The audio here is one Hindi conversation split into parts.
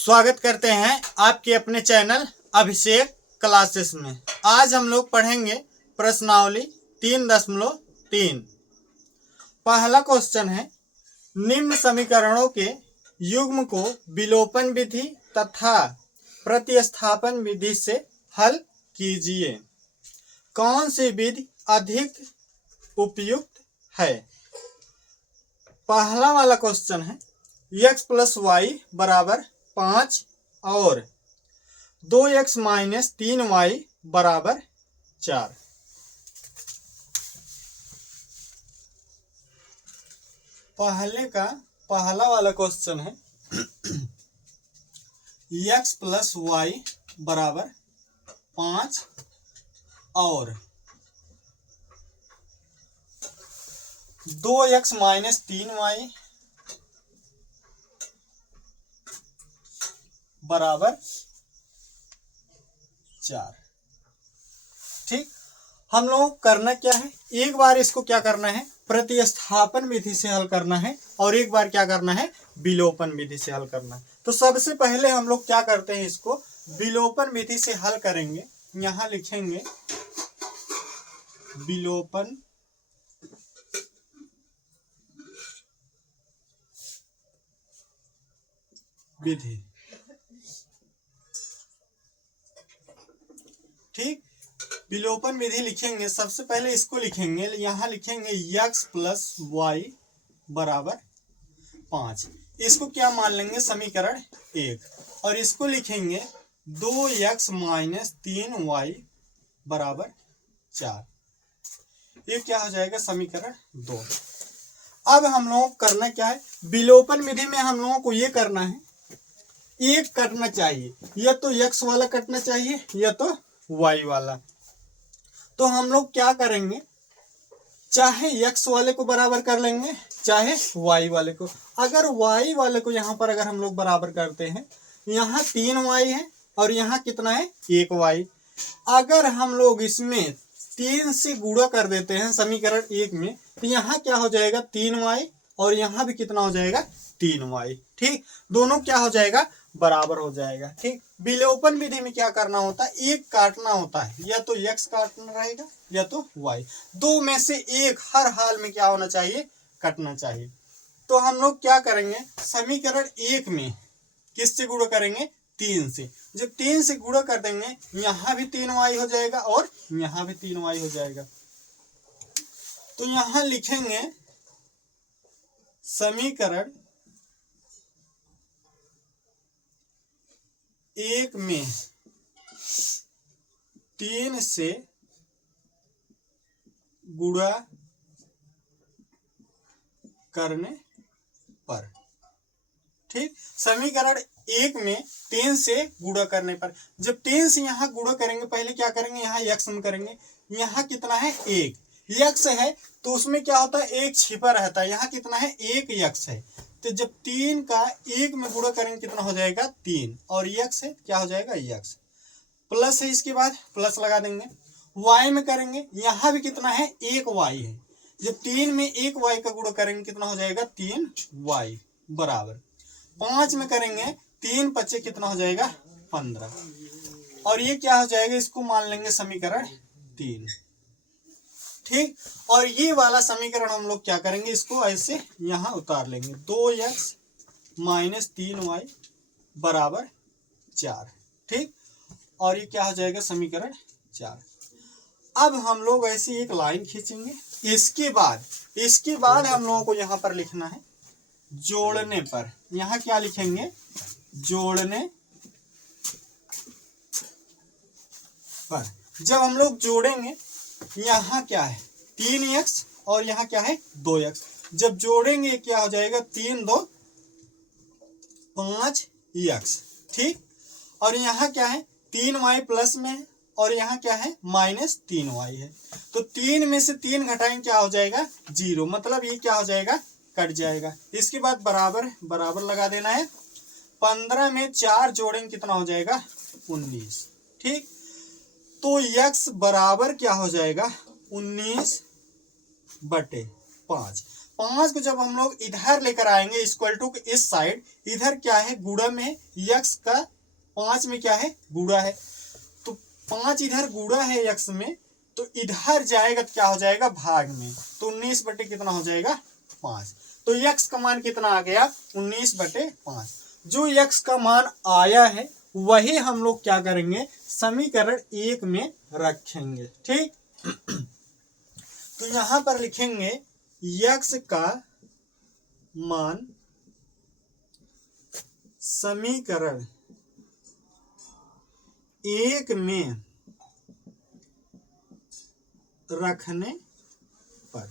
स्वागत करते हैं आपके अपने चैनल अभिषेक क्लासेस में। आज हम लोग पढ़ेंगे प्रश्नावली 3.3। पहला क्वेश्चन है, निम्न समीकरणों के युग्म को विलोपन विधि तथा प्रतिस्थापन विधि से हल कीजिए। कौन सी विधि अधिक उपयुक्त है? पहला वाला क्वेश्चन है, x + y = 5 और 2x - 3y = 4। पहला वाला क्वेश्चन है, x + y = 5 और 2x - 3y = 4। ठीक, हम लोग करना क्या है, एक बार इसको क्या करना है, प्रतिस्थापन विधि से हल करना है और एक बार क्या करना है, विलोपन विधि से हल करना है। तो सबसे पहले हम लोग क्या करते हैं, इसको विलोपन विधि से हल करेंगे। यहां लिखेंगे विलोपन विधि। ठीक, विलोपन विधि लिखेंगे। सबसे पहले इसको लिखेंगे, यहां लिखेंगे x + y = 5। इसको क्या मान लेंगे, समीकरण 1। और इसको लिखेंगे 2x - 3y = 4। ये क्या हो जाएगा, समीकरण 2। अब हम लोगों को करना क्या है, विलोपन विधि में हम लोगों को ये करना है, एक कटना चाहिए, या तो x वाला कटना चाहिए या तो y वाला। तो हम लोग क्या करेंगे, चाहे x वाले को बराबर कर लेंगे चाहे y वाले को। अगर y वाले को यहां पर अगर हम लोग बराबर करते हैं, यहाँ 3y है और यहाँ कितना है, 1y। अगर हम लोग इसमें 3 से गुणा कर देते हैं समीकरण 1 में, तो यहाँ क्या हो जाएगा, 3y और यहाँ भी कितना हो जाएगा, 3y। ठीक, दोनों क्या हो जाएगा, बराबर हो जाएगा। ठीक, विलोपन विधि में क्या करना होता है, एक काटना होता है, या तो x काटना रहेगा या तो y। दो में से एक हर हाल में क्या होना चाहिए, कटना चाहिए। तो हम लोग क्या करेंगे, समीकरण 1 में किससे गुणा करेंगे, 3 से। जब 3 से गुणा कर देंगे, यहां भी 3y हो जाएगा और यहां भी 3y हो जाएगा। तो यहां लिखेंगे समीकरण 1 में 3 से गुणा करने पर। ठीक, समीकरण 1 में 3 से गुणा करने पर, जब 3 से यहां गुणा करेंगे, पहले क्या करेंगे, यहां x में करेंगे। यहां कितना है, 1 x है, तो उसमें क्या होता है, 1 छिपा रहता है। यहां कितना है, 1 x है। तो जब 3 का 1 में गुणा करेंगे, कितना हो जाएगा, 3, और x है, क्या हो जाएगा, x प्लस है, इसके बाद प्लस लगा देंगे। y में करेंगे, यहां भी कितना है, 1y है। जब 3 में 1y का गुणा करेंगे, कितना हो जाएगा, 3y बराबर 5 में करेंगे, 3 × 5 कितना हो जाएगा, 15। और ये क्या हो जाएगा, इसको मान लेंगे समीकरण 3। ठीक, और ये वाला समीकरण हम लोग क्या करेंगे, इसको ऐसे यहां उतार लेंगे, 2x - 3y = 4। ठीक, और ये क्या हो जाएगा, समीकरण 4। अब हम लोग ऐसी एक लाइन खींचेंगे। इसके बाद हम लोगों को यहां पर लिखना है जोड़ने पर। यहां क्या लिखेंगे, जोड़ने पर। जब हम लोग जोड़ेंगे, यहां क्या है, 3x और यहां क्या है, 2x। जब जोड़ेंगे क्या हो जाएगा, 3 × 2 = 5x। ठीक, और यहां क्या है, 3y प्लस में है और यहाँ क्या है, -3y है। तो 3 में से 3 घटाएं, क्या हो जाएगा, 0। मतलब ये क्या हो जाएगा, कट जाएगा। इसके बाद बराबर लगा देना है। 15 में 4 जोड़ेंगे, कितना हो जाएगा, 19। ठीक, तो x बराबर क्या हो जाएगा, 19/5। 5 को जब हम लोग इधर लेकर आएंगे इक्वल टू इस साइड, इधर क्या है गुणा में, यक्स का 5 में क्या है गुणा है, तो 5 इधर गुणा है यक्स में, तो इधर जाएगा तो क्या हो जाएगा भाग में, तो 19 बटे कितना हो जाएगा 5। तो यक्स का मान कितना आ गया 19 बटे 5। जो यक्स का मान आया है वही हम लोग क्या करेंगे समीकरण 1 में रखेंगे। ठीक, तो यहां पर लिखेंगे यक्स का मान समीकरण 1 में रखने पर।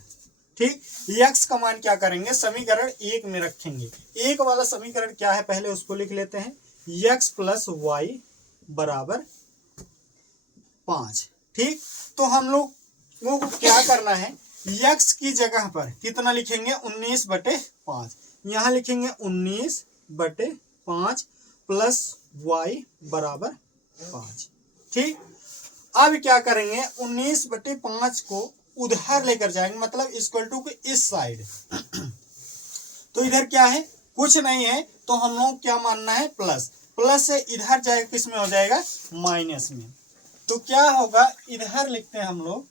ठीक, यक्स का मान क्या करेंगे समीकरण 1 में रखेंगे। एक वाला समीकरण क्या है पहले उसको लिख लेते हैं, यक्स प्लस वाई बराबर 5। ठीक, तो हम लोगों को क्या करना है, यक्स की जगह पर कितना लिखेंगे 19 बटे 5, यहां लिखेंगे 19 बटे 5 प्लस वाई बराबर 5। ठीक, अब क्या करेंगे 19 बटे 5 को उधर लेकर जाएंगे, मतलब इक्वल टू इस साइड तो इधर क्या है कुछ नहीं है, तो हम लोग क्या मानना है प्लस, प्लस से इधर जाएगा किस में हो जाएगा माइनस में, तो क्या होगा इधर लिखते हैं हम लोग,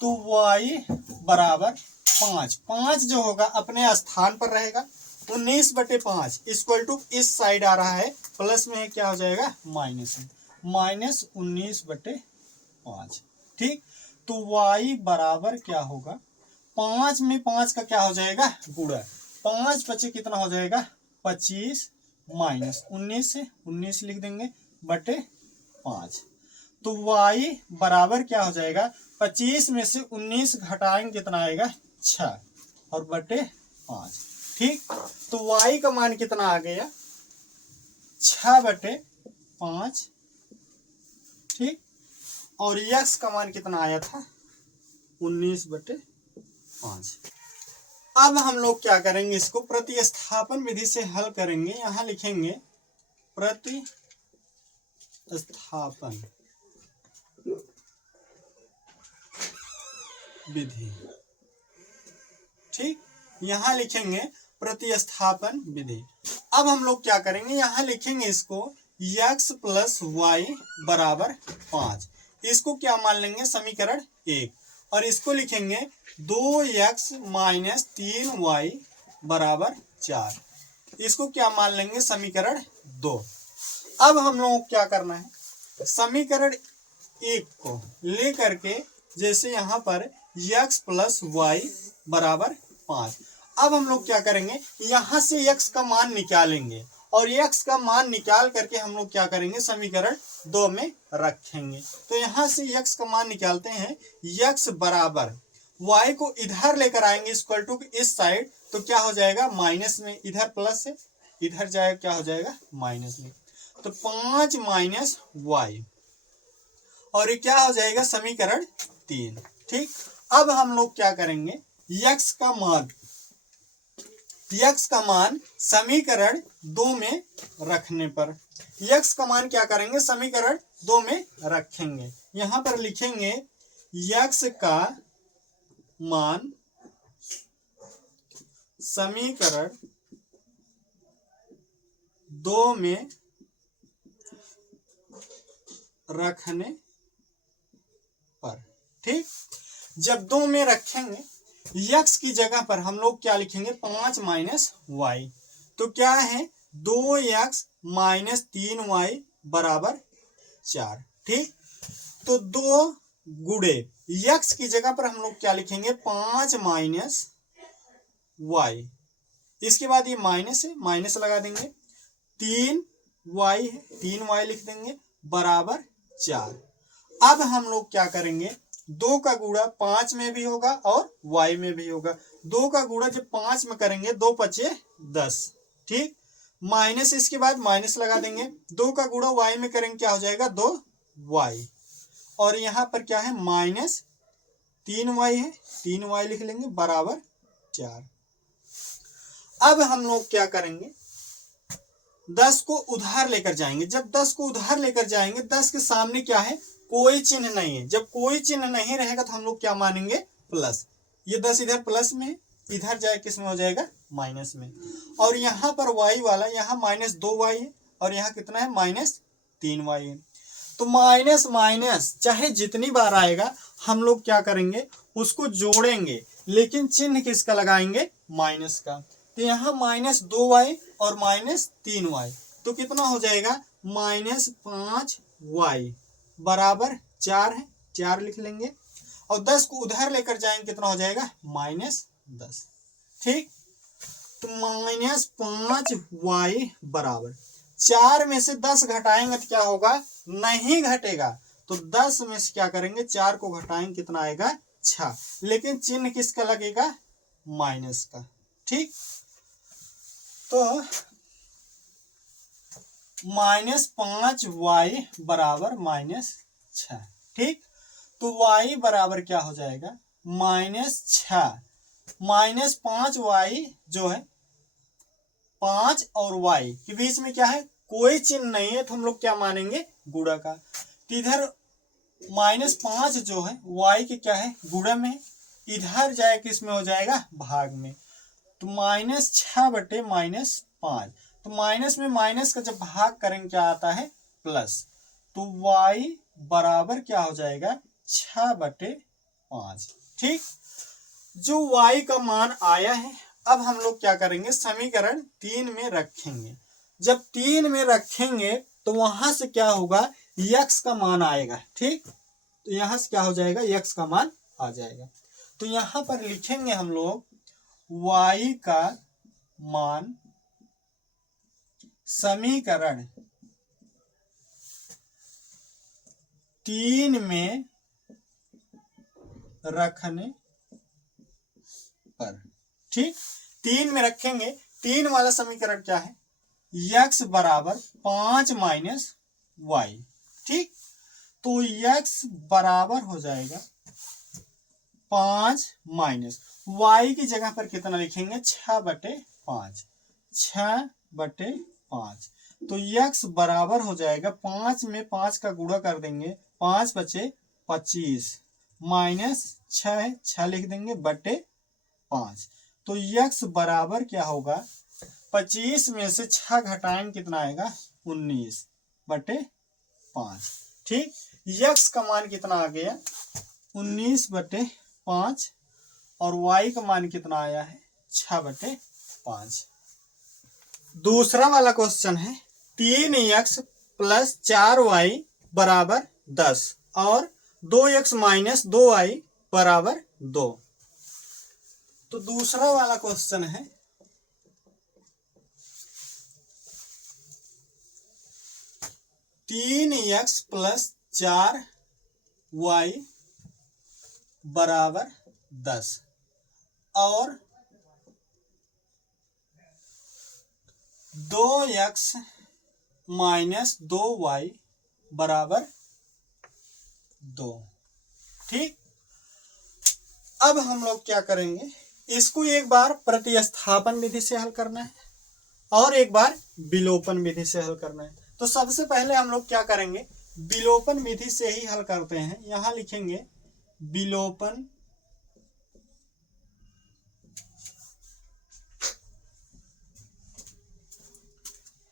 तो y बराबर 5, 5 जो होगा अपने स्थान पर रहेगा, 19 बटे 5 इक्वल टू इस साइड आ रहा है, प्लस में है क्या हो जाएगा माइनस में, माइनस 19 बटे 5। ठीक, तो y बराबर क्या होगा 5 में 5 का क्या हो जाएगा गुणा, 5 बचे कितना हो जाएगा 25 माइनस 19 से 19 लिख देंगे बटे 5, तो y बराबर क्या हो जाएगा 25 में से 19 घटाएंगे कितना आएगा 6 और बटे 5। ठीक, तो y का मान कितना आ गया 6 बटे 5। ठीक, और x का मान कितना आया था 19 बटे 5। अब हम लोग क्या करेंगे इसको प्रतिस्थापन विधि से हल करेंगे। यहां लिखेंगे प्रतिस्थापन विधि। ठीक, यहां लिखेंगे प्रतिस्थापन विधि। अब हम लोग क्या करेंगे यहां लिखेंगे इसको x प्लस वाई बराबर 5, इसको क्या मान लेंगे समीकरण 1, और इसको लिखेंगे 2x माइनस 3y बराबर 4, इसको क्या मान लेंगे समीकरण 2। अब हम लोगों को क्या करना है समीकरण 1 को लेकर के, जैसे यहां पर x प्लस वाई बराबर 5, अब हम लोग क्या करेंगे यहां से x का मान निकालेंगे, और x का मान निकाल करके हम लोग क्या करेंगे समीकरण 2 में रखेंगे। तो यहां से x का मान निकालते हैं, x बराबर y को इधर लेकर आएंगे इक्वल टू इस साइड, तो क्या हो जाएगा माइनस में, इधर प्लस है इधर जाएगा क्या हो जाएगा माइनस में, तो 5 माइनस वाई, और ये क्या हो जाएगा समीकरण 3। ठीक, अब हम लोग क्या करेंगे x का मान समीकरण 2 में रखने पर, x का मान क्या करेंगे समीकरण 2 में रखेंगे। यहां पर लिखेंगे x का मान समीकरण 2 में रखने पर। ठीक, जब 2 में रखेंगे x की जगह पर हम लोग क्या लिखेंगे 5 माइनस वाई, तो क्या है 2x माइनस 3y बराबर 4। ठीक, तो 2 गुणे x की जगह पर हम लोग क्या लिखेंगे 5 माइनस वाई, इसके बाद ये माइनस है माइनस लगा देंगे, 3y है 3y लिख देंगे बराबर 4। अब हम लोग क्या करेंगे 2 का गुणा 5 में भी होगा और y में भी होगा, 2 का गुणा जब 5 में करेंगे 2 पचे 10। ठीक, माइनस इसके बाद माइनस लगा देंगे, 2 का गुणा y में करेंगे क्या हो जाएगा 2y, और यहाँ पर क्या है माइनस 3y है 3y लिख लेंगे बराबर 4। अब हम लोग क्या करेंगे 10 को उधार लेकर जाएंगे, जब 10 को उधार लेकर जाएंगे 10 के सामने क्या है कोई चिन्ह नहीं है, जब कोई चिन्ह नहीं रहेगा तो हम लोग क्या मानेंगे प्लस, ये 10 इधर प्लस में, इधर जाए किस में हो जाएगा माइनस में। और यहाँ पर y वाला, यहाँ -2y है और यहाँ कितना है -3y है। तो माइनस माइनस चाहे जितनी बार आएगा हम लोग क्या करेंगे उसको जोड़ेंगे, लेकिन चिन्ह किसका लगाएंगे माइनस का। तो यहाँ -2y और -3y, तो कितना हो जाएगा -5y बराबर 4 है, 4 लिख लेंगे। और 10 को उधर लेकर जाएंगे कितना हो जाएगा -10। ठीक, तो -5y बराबर 4 में से 10 घटाएंगे तो क्या होगा, नहीं घटेगा। तो 10 में से क्या करेंगे 4 को घटाएंगे कितना आएगा 6, लेकिन चिन्ह किसका लगेगा माइनस का। ठीक, तो -5y बराबर -6। ठीक, तो y बराबर क्या हो जाएगा -6। -5y जो है 5 और y के बीच में क्या है कोई चिन्ह नहीं है, तो हम लोग क्या मानेंगे गुणा का। तो इधर -5 जो है y के क्या है गुणा में, इधर जाए किस में हो जाएगा भाग में। तो -6 बटे -5, तो माइनस में माइनस का जब भाग करेंगे क्या आता है प्लस। तो y बराबर क्या हो जाएगा 6 बटे 5। ठीक, जो y का मान आया है अब हम लोग क्या करेंगे समीकरण 3 में रखेंगे। जब 3 में रखेंगे तो वहां से क्या होगा x का मान आएगा। ठीक, तो यहां से क्या हो जाएगा x का मान आ जाएगा। तो यहां पर लिखेंगे हम लोग y का मान समीकरण 3 में रखने पर। ठीक, 3 में रखेंगे। 3 वाला समीकरण क्या है x बराबर 5 माइनस y। ठीक, तो x बराबर हो जाएगा 5 माइनस y की जगह पर कितना लिखेंगे 6 बटे 5, 6 बटे 5। तो x बराबर हो जाएगा 5 में 5 का गुणा कर देंगे, 5 बचे 25 माइनस 6 लिख देंगे बटे 5। तो x बराबर क्या होगा 25 में से 6 घटाएंगे कितना आएगा 19 बटे 5। ठीक, x का मान कितना आ गया 19 बटे 5 और y का मान कितना आया है 6 बटे 5। दूसरा वाला क्वेश्चन है 3x प्लस 4y बराबर 10 और 2x माइनस 2y बराबर 2। तो दूसरा वाला क्वेश्चन है 3x प्लस 4y बराबर 10 और 2x माइनस 2y बराबर 2। ठीक, अब हम लोग क्या करेंगे इसको एक बार प्रतिस्थापन विधि से हल करना है और एक बार विलोपन विधि से हल करना है। तो सबसे पहले हम लोग क्या करेंगे विलोपन विधि से ही हल करते हैं। यहां लिखेंगे विलोपन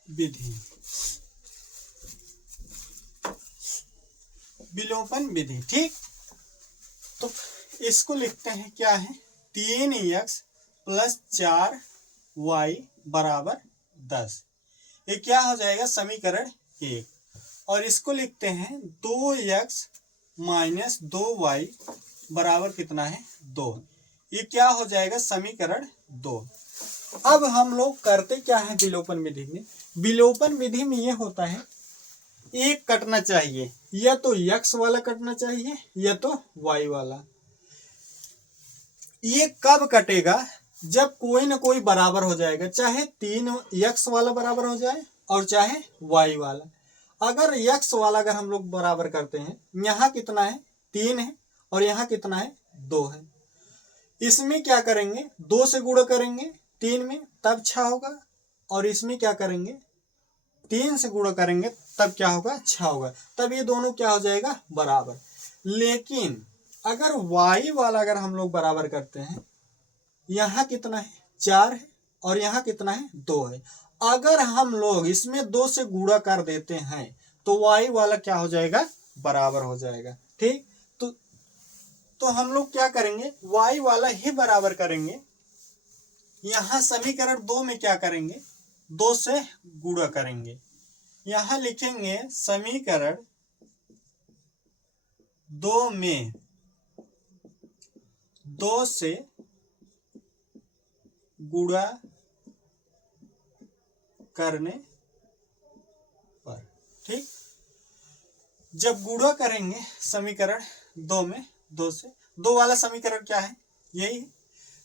विधि। विलोपन विधि। ठीक, तो इसको लिखते हैं क्या है 3x प्लस 4y बराबर 10। ये क्या हो जाएगा समीकरण 1। और इसको लिखते हैं 2x माइनस 2y बराबर कितना है 2। ये क्या हो जाएगा समीकरण 2। अब हम लोग करते क्या है विलोपन विधि में, विलोपन विधि में ये होता है एक कटना चाहिए, या तो x वाला कटना चाहिए या तो y वाला। ये कब कटेगा जब कोई ना कोई बराबर हो जाएगा, चाहे 3x वाला बराबर हो जाए और चाहे y वाला। अगर x वाला अगर हम लोग बराबर करते हैं, यहाँ कितना है 3 है और यहाँ कितना है 2 है, इसमें क्या करेंगे 2 से गुणा करेंगे 3 में तब 6 होगा, और इसमें क्या करेंगे 3 से गुणा करेंगे तब क्या होगा 6 होगा, तब ये दोनों क्या हो जाएगा बराबर। लेकिन अगर y वाला अगर हम लोग बराबर करते हैं, यहाँ कितना है 4 है और यहाँ कितना है 2 है। अगर हम लोग इसमें 2 से गुणा कर देते हैं तो y वाला क्या हो जाएगा, बराबर हो जाएगा। ठीक, तो हम लोग क्या करेंगे, y वाला ही बराबर करेंगे। यहाँ समीकरण 2 में क्या करेंगे, 2 से गुणा करेंगे। यहाँ लिखेंगे समीकरण 2 में 2 से गुणा करने पर। ठीक, जब गुणा करेंगे समीकरण 2 में 2 से, 2 वाला समीकरण क्या है, यही है।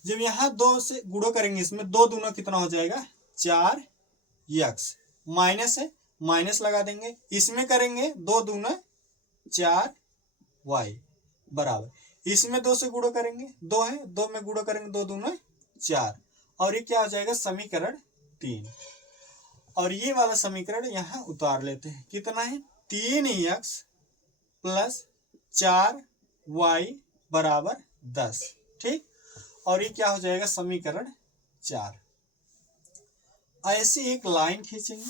जब यहाँ 2 से गुणा करेंगे, इसमें 2 दूना कितना हो जाएगा 4x, माइनस है माइनस लगा देंगे, इसमें करेंगे 2 दूना 4y बराबर, इसमें 2 से गुणा करेंगे 2 है, 2 में गुणा करेंगे 2 दूना 4, और ये क्या हो जाएगा समीकरण 3। और ये वाला समीकरण यहाँ उतार लेते हैं, कितना है 3x प्लस 4y बराबर 10। ठीक, और ये क्या हो जाएगा समीकरण 4। ऐसे एक लाइन खींचेंगे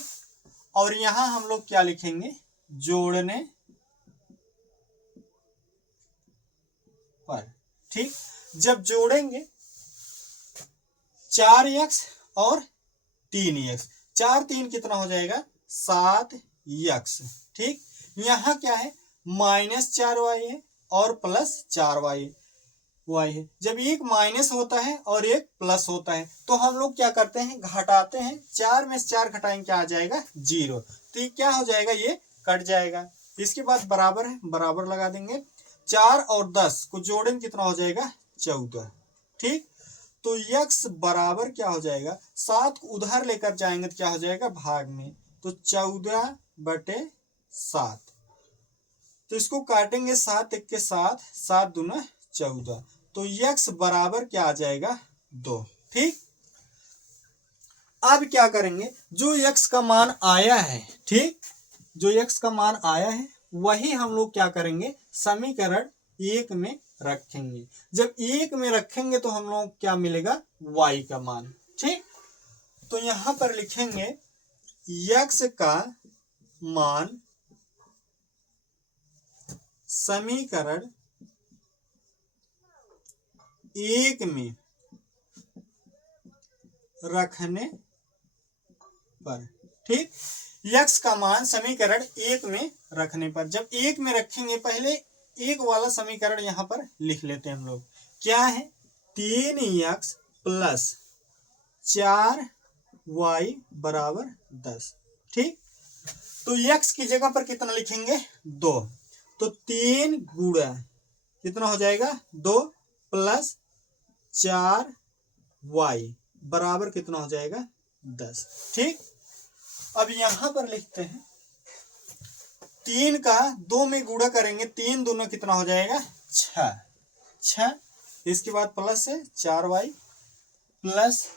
और यहां हम लोग क्या लिखेंगे, जोड़ने पर। ठीक, जब जोड़ेंगे 4x और 3x, 4 3 कितना हो जाएगा 7x। ठीक, यहां क्या है -4y है और +4y है। जब एक माइनस होता है और एक प्लस होता है तो हम लोग क्या करते हैं, घटाते हैं, 4 में से 4 घटाएंगे क्या आ जाएगा 0, तो ये क्या हो जाएगा, ये कट जाएगा। इसके बाद बराबर है, बराबर लगा देंगे, 4 और 10 को जोड़ेंगे कितना हो जाएगा 14। ठीक, तो x बराबर क्या हो जाएगा, 7 को उधर लेकर जाएंगे तो क्या हो जाएगा भाग में, तो 14/7। तो इसको काटेंगे 7 1 के साथ, 7 दूना 14, तो x बराबर क्या आ जाएगा 2। ठीक, अब क्या करेंगे, जो x का मान आया है, ठीक, जो x का मान आया है वही हम लोग क्या करेंगे समीकरण 1 में रखेंगे। जब 1 में रखेंगे तो हम लोग क्या मिलेगा y का मान। ठीक, तो यहां पर लिखेंगे x का मान समीकरण 1 में रखने पर। ठीक, x का मान समीकरण 1 में रखने पर, जब 1 में रखेंगे, पहले 1 वाला समीकरण यहां पर लिख लेते हैं हम लोग, क्या है 3x प्लस 4y बराबर 10। ठीक, तो x की जगह पर कितना लिखेंगे 2, तो 3 गुणा कितना हो जाएगा 2 प्लस 4y बराबर कितना हो जाएगा 10। ठीक, अब यहां पर लिखते हैं 3 का 2 में गुणा करेंगे, 3 दूना कितना हो जाएगा 6, इसके बाद प्लस है 4y प्लस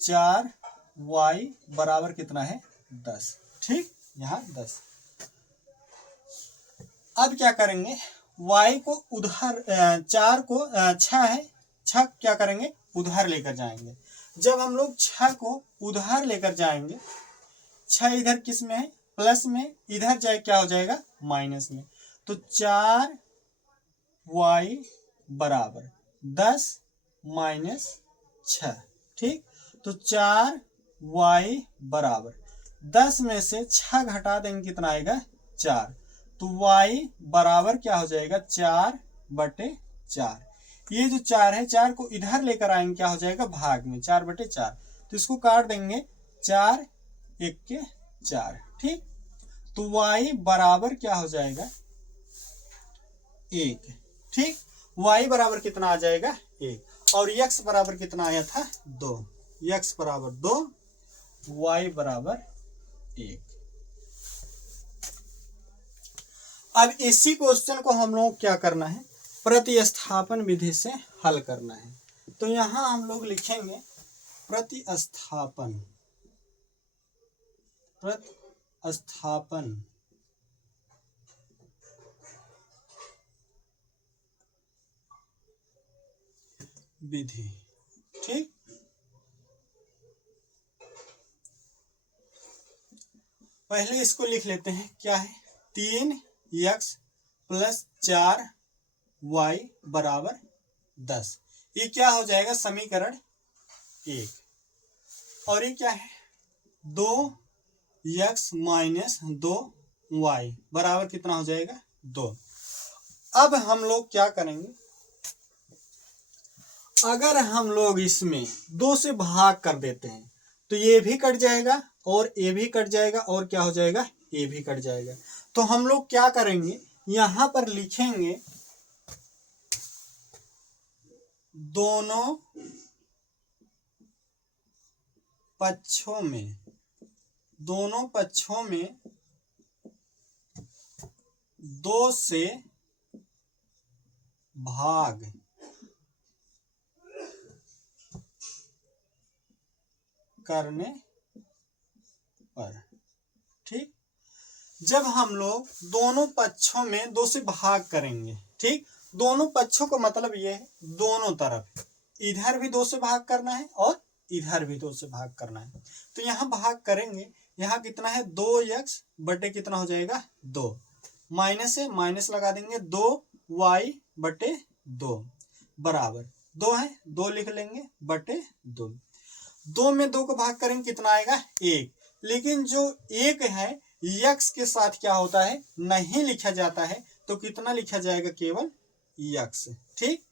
4y बराबर कितना है 10। ठीक, यहां 10। अब क्या करेंगे, y को उधर 4 को 6 है, 6 क्या करेंगे उधर लेकर जाएंगे। जब हम लोग 6 को उधर लेकर जाएंगे, 6 इधर किस में है प्लस में, इधर जाए क्या हो जाएगा माइनस में, तो 4y बराबर 10 माइनस 6। ठीक, तो 4y बराबर 10 में से 6 घटा देंगे कितना आएगा 4, तो y बराबर क्या हो जाएगा 4/4। ये जो 4 है, 4 को इधर लेकर आएंगे क्या हो जाएगा भाग में, 4/4, तो इसको काट देंगे, 4 1 के 4। ठीक, तो y बराबर क्या हो जाएगा 1। ठीक, y बराबर कितना आ जाएगा 1, और x बराबर कितना आया था 2, x बराबर 2, y बराबर 1। अब इसी क्वेश्चन को हम लोग क्या करना है, प्रतिस्थापन विधि से हल करना है। तो यहां हम लोग लिखेंगे प्रतिस्थापन विधि। ठीक, पहले इसको लिख लेते हैं, क्या है 3x प्लस 4y बराबर 10। ये क्या हो जाएगा समीकरण 1। और ये क्या है 2x माइनस 2y बराबर कितना हो जाएगा 2। अब हम लोग क्या करेंगे, अगर हम लोग इसमें 2 से भाग कर देते हैं तो ये भी कट जाएगा और ये भी कट जाएगा और क्या हो जाएगा ये भी कट जाएगा। तो हम लोग क्या करेंगे, यहां पर लिखेंगे दोनों पक्षों में 2 से भाग करने पर। ठीक, जब हम लोग दोनों पक्षों में 2 से भाग करेंगे, ठीक, दोनों पक्षों का मतलब ये है दोनों तरफ, इधर भी 2 से भाग करना है और इधर भी 2 से भाग करना है। तो यहाँ भाग करेंगे, यहाँ कितना है 2x बटे कितना हो जाएगा 2, माइनस है माइनस लगा देंगे 2y बटे 2 बराबर 2 है 2 लिख लेंगे बटे 2। 2 में 2 को भाग करेंगे कितना आएगा 1, लेकिन जो 1 है x के साथ क्या होता है नहीं लिखा जाता है, तो कितना लिखा जाएगा केवल x। ठीक,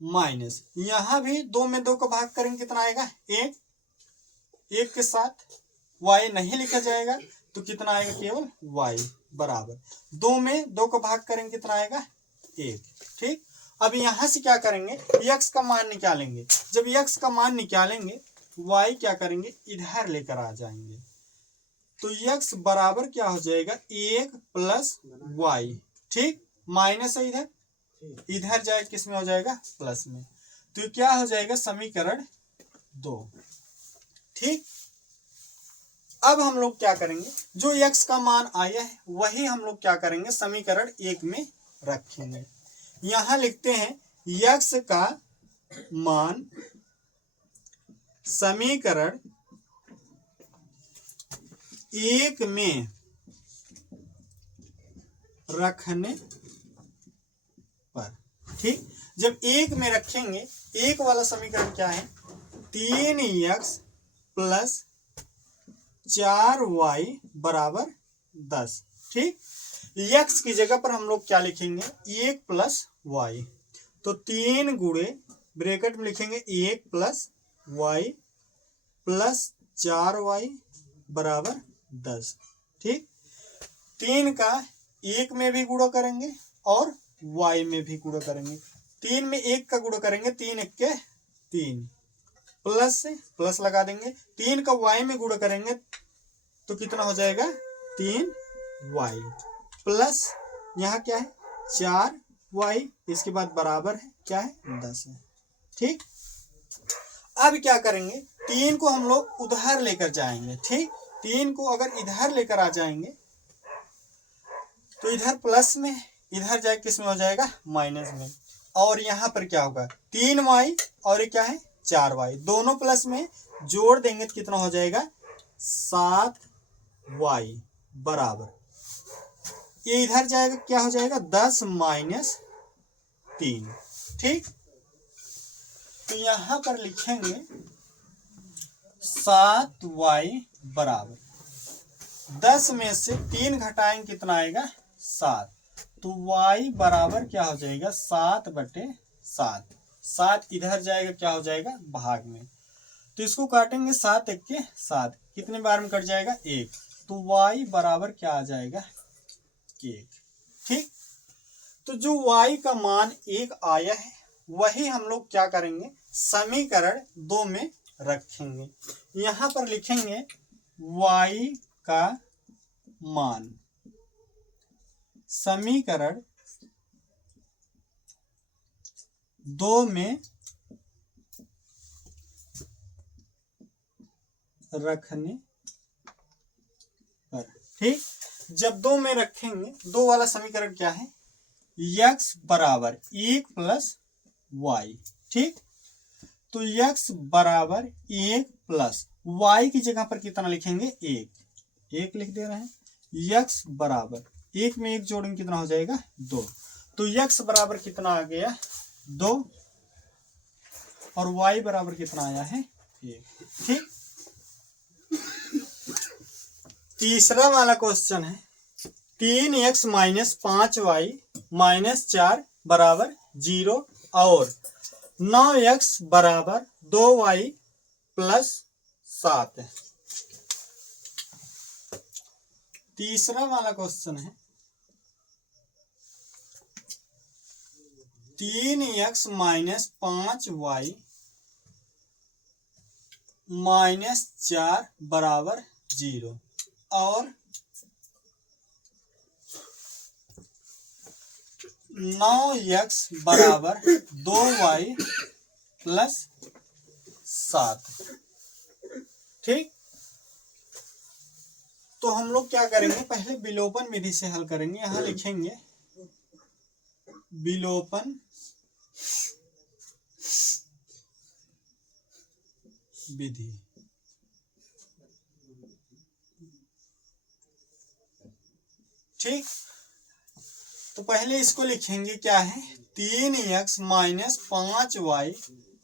माइनस यहां भी 2 में 2 को भाग करेंगे कितना आएगा 1, 1 के साथ y नहीं लिखा जाएगा तो कितना आएगा केवल y बराबर 2 में 2 को भाग करेंगे कितना आएगा 1। ठीक, अब यहां से क्या करेंगे x का मान निकालेंगे, जब x का मान निकालेंगे y क्या करेंगे इधर लेकर आ जाएंगे, तो x बराबर क्या हो जाएगा 1 प्लस y। ठीक, माइनस है इधर जाए किस में हो जाएगा प्लस में, तो क्या हो जाएगा समीकरण 2। ठीक, अब हम लोग क्या करेंगे, जो x का मान आया है वही हम लोग क्या करेंगे समीकरण 1 में रखेंगे। यहां लिखते हैं x का मान समीकरण 1 में रखने पर। ठीक, जब 1 में रखेंगे, 1 वाला समीकरण क्या है 3x प्लस 4y बराबर 10। ठीक, x की जगह पर हम लोग क्या लिखेंगे 1 प्लस y, तो 3 गुणे ब्रैकेट में लिखेंगे 1 प्लस y प्लस 4y बराबर 10। ठीक, 3 का 1 में भी गुणा करेंगे और y में भी गुणा करेंगे। 3 में 1 का गुणा करेंगे 3 1 के 3 प्लस से प्लस लगा देंगे, 3 का y में गुणा करेंगे तो कितना हो जाएगा 3y प्लस यहाँ क्या है 4y, इसके बाद बराबर है क्या है 10 है। ठीक, अब क्या करेंगे 3 को हम लोग उधर लेकर जाएंगे। ठीक, 3 को अगर इधर लेकर आ जाएंगे तो इधर प्लस में, इधर जाए किस में हो जाएगा माइनस में, और यहाँ पर क्या होगा 3y और ये क्या है 4y, दोनों प्लस में जोड़ देंगे तो कितना हो जाएगा 7y बराबर, ये इधर जाएगा क्या हो जाएगा 10 माइनस 3। ठीक, तो यहां पर लिखेंगे 7y बराबर 10 में से 3 घटाएंगे कितना आएगा 7, तो y बराबर क्या हो जाएगा 7 बटे 7। 7 इधर जाएगा क्या हो जाएगा भाग में, तो इसको काटेंगे 7 1 के 7, कितने बार में कट जाएगा 1, तो y बराबर क्या आ जाएगा 1। ठीक, तो जो y का मान 1 आया है वही हम लोग क्या करेंगे समीकरण 2 में रखेंगे। यहां पर लिखेंगे y का मान समीकरण 2 में रखने पर। ठीक, जब 2 में रखेंगे, 2 वाला समीकरण क्या है x बराबर 1 प्लस वाई। ठीक, तो x बराबर 1 प्लस y की जगह पर कितना लिखेंगे, 1 लिख दे रहे हैं। x बराबर 1 में 1 जोड़ेंगे कितना हो जाएगा, 2। तो x बराबर कितना आ गया, 2, और y बराबर कितना आया है, 1। ठीक, तीसरा वाला क्वेश्चन है 3x माइनस 5y माइनस 4 बराबर 0 और 9x बराबर 2y प्लस 7 है। तीसरा वाला क्वेश्चन है 3x माइनस 5y माइनस 4 बराबर 0 और 9x बराबर 2y प्लस 7। ठीक, तो हम लोग क्या करेंगे, पहले विलोपन विधि से हल करेंगे। यहां लिखेंगे विलोपन विधि। ठीक, तो पहले इसको लिखेंगे, क्या है, 3x माइनस 5y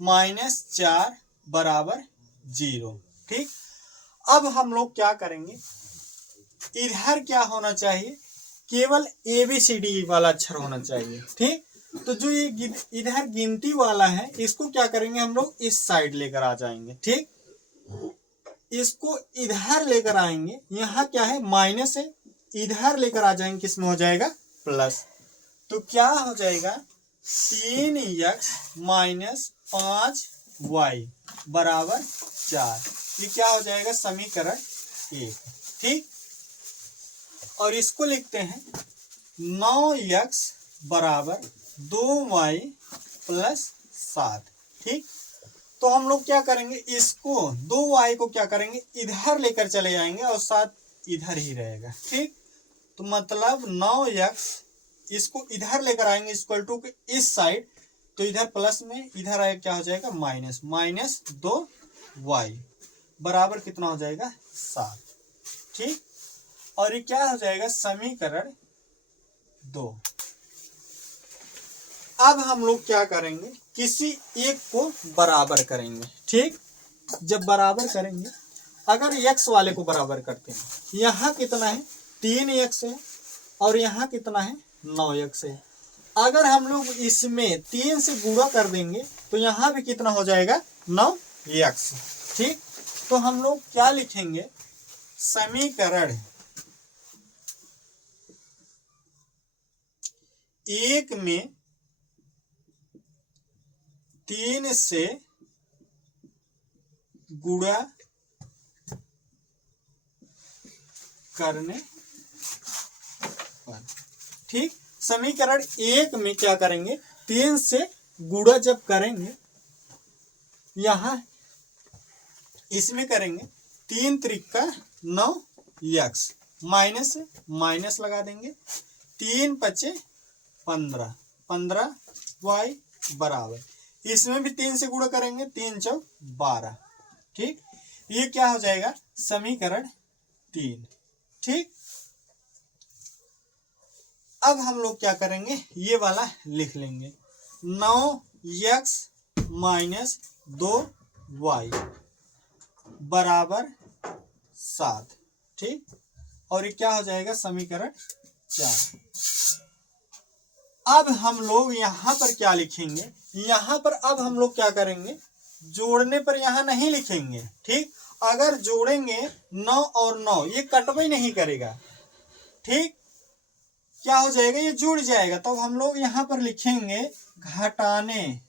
माइनस 4 बराबर 0। ठीक, अब हम लोग क्या करेंगे, इधर क्या होना चाहिए, केवल ABCD वाला अक्षर होना चाहिए। ठीक, तो जो ये इधर गिनती वाला है इसको क्या करेंगे, हम लोग इस साइड लेकर आ जाएंगे। ठीक, इसको इधर लेकर आएंगे, यहाँ क्या है, माइनस है, इधर लेकर आ जाएंगे, किस में हो जाएगा, प्लस। तो क्या हो जाएगा, 3x माइनस 5y बराबर 4। ये क्या हो जाएगा, समीकरण 1। ठीक, और इसको लिखते हैं 9x बराबर 2y प्लस 7। ठीक, तो हम लोग क्या करेंगे, इसको 2y को क्या करेंगे, इधर लेकर चले जाएंगे और 7 इधर ही रहेगा। ठीक, तो मतलब 9x इसको इधर लेकर आएंगे इक्वल टू इस साइड, तो इधर प्लस में, इधर आए क्या हो जाएगा, माइनस, माइनस 2y बराबर कितना हो जाएगा, 7। ठीक, और ये क्या हो जाएगा, समीकरण 2। अब हम लोग क्या करेंगे, किसी एक को बराबर करेंगे। ठीक, जब बराबर करेंगे, अगर x वाले को बराबर करते हैं, यहाँ कितना है, 3x है, और यहाँ कितना है, 9x है। अगर हम लोग इसमें 3 से गुणा कर देंगे तो यहाँ भी कितना हो जाएगा, 9x। ठीक, तो हम लोग क्या लिखेंगे, समीकरण 1 में 3 से गुणा करने पर। ठीक, समीकरण 1 में क्या करेंगे, 3 से गुणा जब करेंगे, यहां इसमें करेंगे 3 त्रिका 9x, माइनस माइनस लगा देंगे, 3 पचे 15, 15y बराबर, इसमें भी 3 से गुणा करेंगे, 3 चौक 12। ठीक, ये क्या हो जाएगा, समीकरण 3। ठीक, अब हम लोग क्या करेंगे, ये वाला लिख लेंगे, 9x माइनस 2y बराबर 7। ठीक, और ये क्या हो जाएगा, समीकरण 4। अब हम लोग यहाँ पर क्या लिखेंगे, यहाँ पर अब हम लोग क्या करेंगे, जोड़ने पर यहाँ नहीं लिखेंगे। ठीक, अगर जोड़ेंगे 9 और 9, ये कटवाई नहीं करेगा। ठीक, क्या हो जाएगा, ये जुड़ जाएगा। तब तो हम लोग यहाँ पर लिखेंगे घटाने,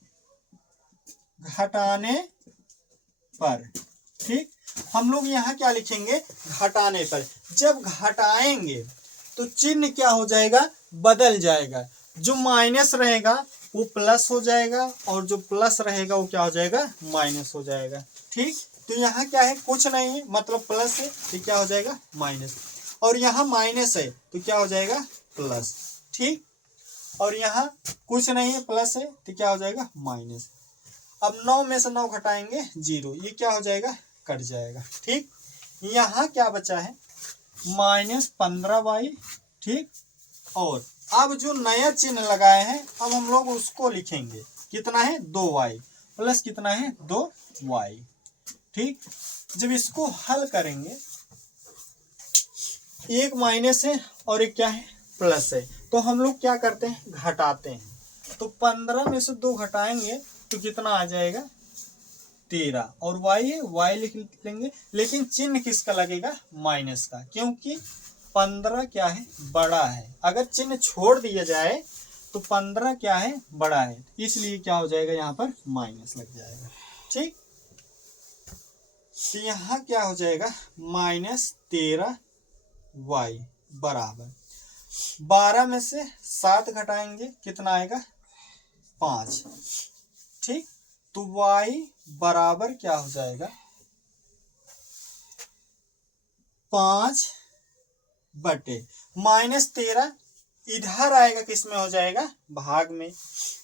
घटाने पर। ठीक, हम लोग यहाँ क्या लिखेंगे, घटाने पर। जब घटाएंगे तो चिन्ह क्या हो जाएगा, बदल जाएगा। जो माइनस रहेगा वो प्लस हो जाएगा, और जो प्लस रहेगा वो क्या हो जाएगा, माइनस हो जाएगा। ठीक, तो यहाँ क्या है, कुछ नहीं है, मतलब प्लस है तो क्या हो जाएगा, माइनस, और यहाँ माइनस है तो क्या हो जाएगा, प्लस। ठीक, और यहाँ कुछ नहीं है, प्लस है, तो क्या हो जाएगा माइनस। अब 9 में से 9 घटाएंगे 0, ये क्या हो जाएगा, कट जाएगा। ठीक, यहाँ क्या बचा है, -15y। ठीक, और अब जो नया चिन्ह लगाए हैं अब हम लोग उसको लिखेंगे, कितना है 2y प्लस कितना है 2y। ठीक, जब इसको हल करेंगे, एक माइनस है और एक क्या है प्लस है, तो हम लोग क्या करते हैं घटाते हैं। तो 15 में से 2 घटाएंगे तो कितना आ जाएगा 13, और y है y लिख लेंगे, लेकिन चिन्ह किसका लगेगा माइनस का, क्योंकि 15 क्या है बड़ा है। अगर चिन्ह छोड़ दिया जाए तो 15 क्या है बड़ा है, इसलिए क्या हो जाएगा यहाँ पर माइनस लग जाएगा। ठीक, तो यहाँ क्या हो जाएगा -13y बराबर 12 में से 7 घटाएंगे कितना आएगा 5। ठीक, तो y बराबर क्या हो जाएगा 5/, -13 इधर आएगा, किस में हो जाएगा भाग में,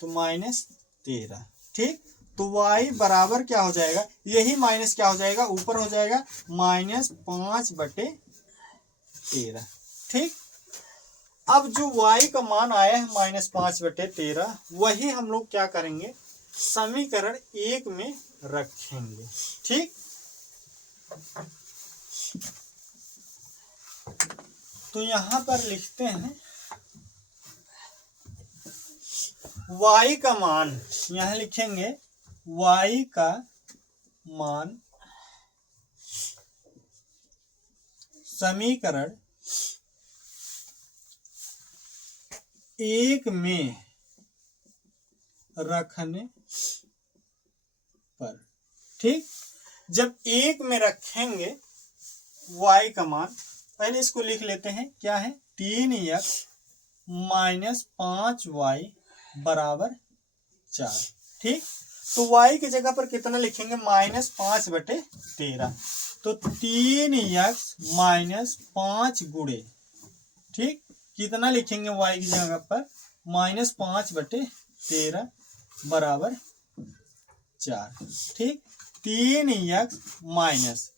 तो -13। ठीक, तो y बराबर क्या हो जाएगा, यही माइनस क्या हो जाएगा ऊपर हो जाएगा -5/13। ठीक, अब जो y का मान आया है -5/13, वही हम लोग क्या करेंगे समीकरण 1 में रखेंगे। ठीक, तो यहां पर लिखते हैं y का मान, यहां लिखेंगे y का मान समीकरण 1 में रखने पर। ठीक, जब 1 में रखेंगे y का मान, पहले इसको लिख लेते हैं, क्या है 3x - 5y बराबर 4। ठीक, तो y की जगह पर कितना लिखेंगे -5/13, तो 3x - 5 गुणे, ठीक, कितना लिखेंगे y की जगह पर -5/13 बराबर 4। ठीक, 3x माइनस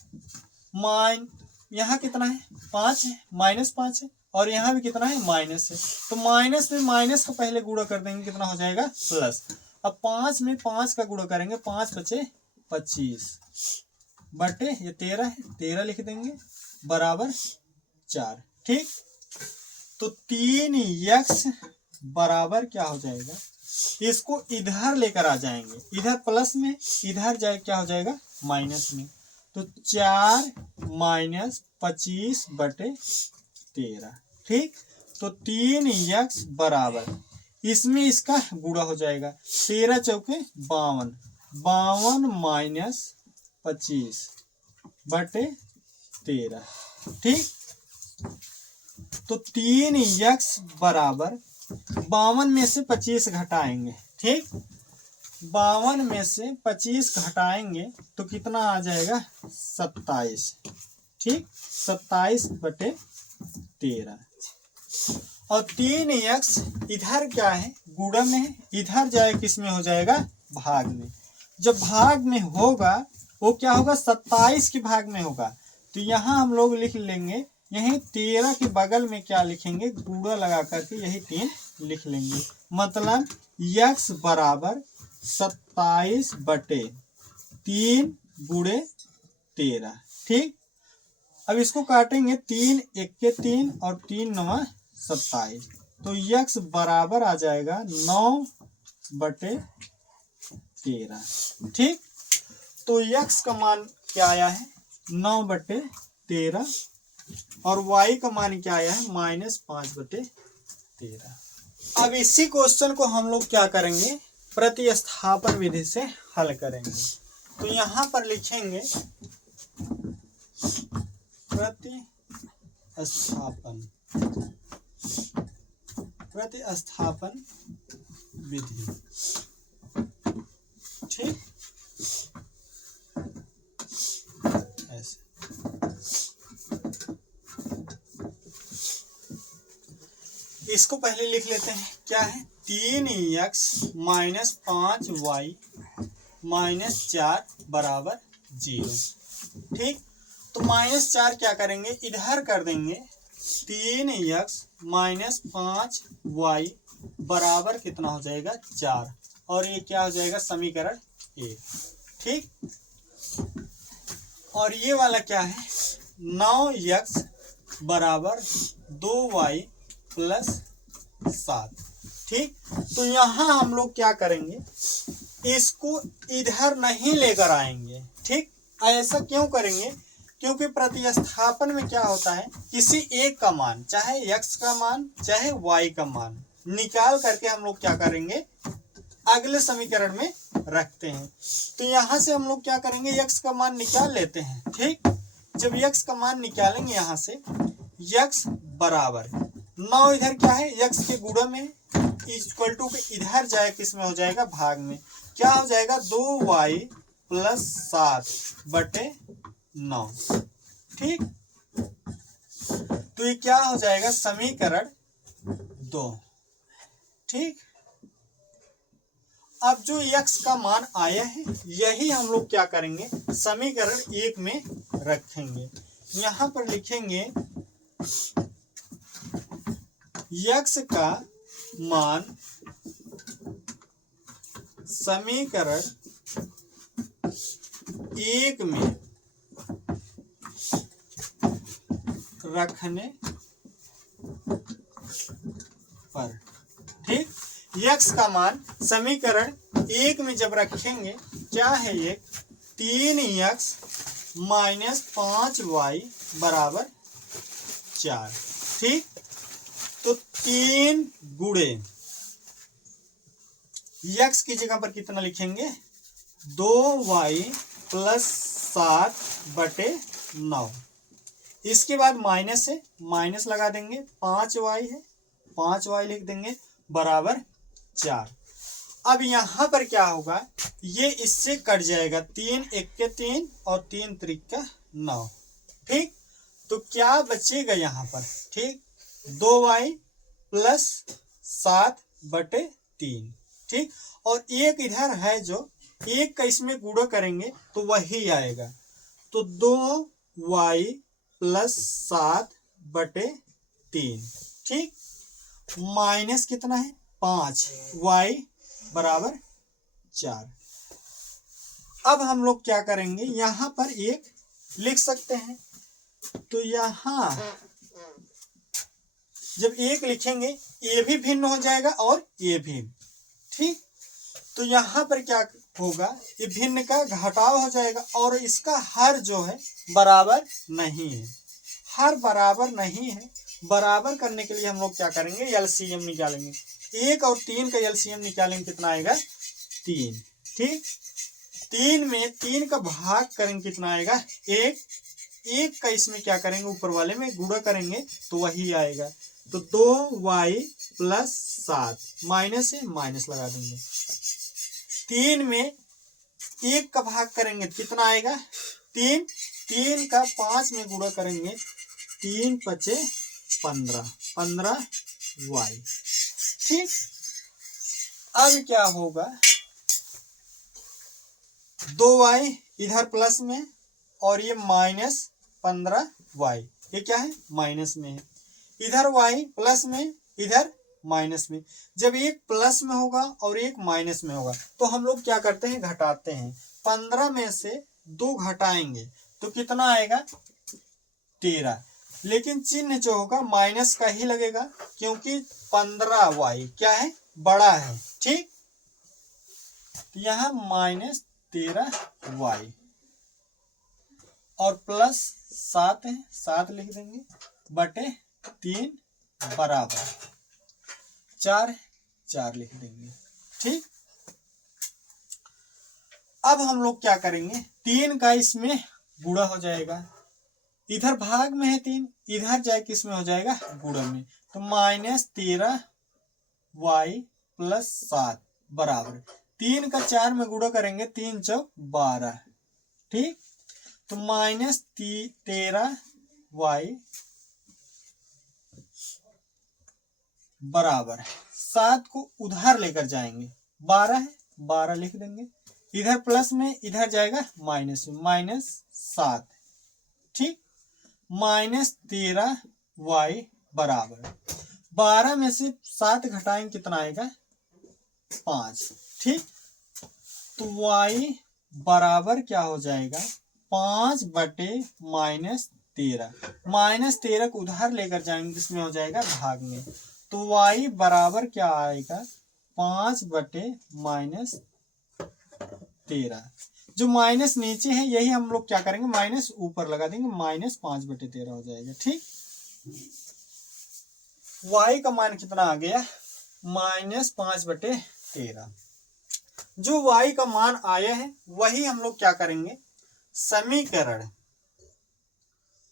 यहाँ कितना है 5 है, -5 है, और यहाँ भी कितना है माइनस है, तो माइनस में माइनस का पहले गुणा कर देंगे, कितना हो जाएगा प्लस। अब 5 में 5 का गुणा करेंगे, 5 × 5 = 25 बटे ये 13 है, 13 लिख देंगे बराबर 4। ठीक, तो 3x बराबर क्या हो जाएगा, इसको इधर लेकर आ जाएंगे, इधर प्लस में, इधर जाए क्या हो जाएगा माइनस में, तो 4 - 25/13। ठीक, तो 3x बराबर, इसमें इसका गुणा हो जाएगा, 13 चौके 52, 52 - 25/13। ठीक, तो 3x बराबर 52 में से 25 घटाएंगे। ठीक, 52 में से 25 घटाएंगे तो कितना आ जाएगा 27। ठीक, 27/13, और 3x इधर क्या है गुणन है, इधर जाए किस में हो जाएगा भाग में। जब भाग में होगा वो क्या होगा 27 के भाग में होगा, तो यहाँ हम लोग लिख लेंगे, यही 13 के बगल में क्या लिखेंगे गुणा लगा करके यही 3 लिख लेंगे, मतलब x बराबर 27/3 × 13। ठीक, अब इसको काटेंगे, 3 × 1 = 3 और 3 × 9 = 27, तो x बराबर आ जाएगा 9/13। ठीक, तो x का मान क्या आया है 9/13, और y का मान क्या आया है -5/13। अब इसी क्वेश्चन को हम लोग क्या करेंगे प्रतिस्थापन विधि से हल करेंगे। तो यहाँ पर लिखेंगे प्रतिस्थापन विधि। ठीक, ऐसे इसको पहले लिख लेते हैं, क्या है 3x माइनस 5y माइनस 4 बराबर 0। ठीक, तो माइनस 4 क्या करेंगे, इधर कर देंगे। 3x माइनस 5y बराबर कितना हो जाएगा, 4। और ये क्या हो जाएगा, समीकरण 1। ठीक, और ये वाला क्या है, 9x बराबर 2y प्लस 7। ठीक, तो यहां हम लोग क्या करेंगे, इसको इधर नहीं लेकर आएंगे। ठीक, ऐसा क्यों करेंगे, क्योंकि प्रतिस्थापन में क्या होता है, किसी एक का मान, चाहे x का मान चाहे y का मान निकाल करके हम लोग क्या करेंगे, अगले समीकरण में रखते हैं। तो यहां से हम लोग क्या करेंगे, x का मान निकाल लेते हैं। ठीक, जब x का मान निकालेंगे यहां से, x बराबर 9 इधर क्या है, x के गुणा में, इक्वल टू के इधर जाए किसमें हो जाएगा, भाग में। क्या हो जाएगा, 2y प्लस 7 बटे 9। ठीक, तो ये क्या हो जाएगा, समीकरण 2। ठीक, अब जो x का मान आया है यही हम लोग क्या करेंगे, समीकरण 1 में रखेंगे। यहां पर लिखेंगे x का मान समीकरण 1 में रखने पर। ठीक, x का मान समीकरण 1 में जब रखेंगे, क्या है ये, 3x माइनस 5y बराबर 4। ठीक, तो 3 गुणे x की जगह पर कितना लिखेंगे, 2y प्लस 7 बटे 9। इसके बाद माइनस है, माइनस लगा देंगे, 5y है, 5y लिख देंगे बराबर 4। अब यहां पर क्या होगा, ये इससे कट जाएगा, 3 1 के 3 और 3 3 का 9। ठीक, तो क्या बचेगा यहां पर, ठीक, 2y प्लस 7 बटे 3। ठीक, और एक इधर है जो एक का इसमें गुणा करेंगे तो वही आएगा, तो 2y प्लस 7 बटे 3। ठीक, माइनस कितना है, 5y बराबर 4। अब हम लोग क्या करेंगे, यहां पर एक लिख सकते हैं, तो यहां जब एक लिखेंगे ये भी भिन्न हो जाएगा और ये भी। ठीक, तो यहां पर क्या होगा, ये भिन्न का घटाव हो जाएगा और इसका हर जो है बराबर नहीं है। हर बराबर नहीं है, बराबर करने के लिए हम लोग क्या करेंगे, एलसीएम निकालेंगे। 1 और 3 का एलसीएम निकालेंगे, कितना आएगा, 3। ठीक, 3 में 3 का भाग करेंगे, कितना आएगा, 1। 1 का इसमें क्या करेंगे, ऊपर वाले में गुणा करेंगे तो वही आएगा, तो 2y प्लस 7, माइनस है, माइनस लगा देंगे। 3 में 1 का भाग करेंगे, कितना आएगा, 3। 3 का 5 में गुणा करेंगे, 3 पचे 15, 15y। ठीक, अब क्या होगा, 2y इधर प्लस में और ये माइनस 15y, ये क्या है, माइनस में है। इधर y प्लस में, इधर माइनस में। जब एक प्लस में होगा और एक माइनस में होगा तो हम लोग क्या करते हैं, घटाते हैं। 15 में से 2 घटाएंगे तो कितना आएगा, 13। लेकिन चिन्ह जो होगा माइनस का ही लगेगा, क्योंकि 15y क्या है, बड़ा है। ठीक, तो यहां माइनस 13y और प्लस 7 है, 7 लिख देंगे बटे 3 बराबर 4 है, 4 लिख देंगे। ठीक, अब हम लोग क्या करेंगे, 3 का इसमें गुणा हो जाएगा, इधर भाग में है 3, इधर जाए किसमें हो जाएगा, गुणा में, तो माइनस 13y प्लस 7 बराबर 3 का 4 में गुणा करेंगे, 3 चौक 12। ठीक, तो माइनस 13y बराबर 7 को उधर लेकर जाएंगे, 12 है 12 लिख देंगे, इधर प्लस में इधर जाएगा माइनस में, -7, ठीक, -13y बराबर 12 में से 7 घटाएंगे कितना आएगा 5, ठीक। तो y बराबर क्या हो जाएगा 5/-13, -13 को उधर लेकर जाएंगे किसमें हो जाएगा भाग में, तो y बराबर क्या आएगा 5/-13, जो माइनस नीचे है यही हम लोग क्या करेंगे माइनस ऊपर लगा देंगे, -5/13 हो जाएगा, ठीक। y का मान कितना आ गया -5/13। जो y का मान आया है वही हम लोग क्या करेंगे समीकरण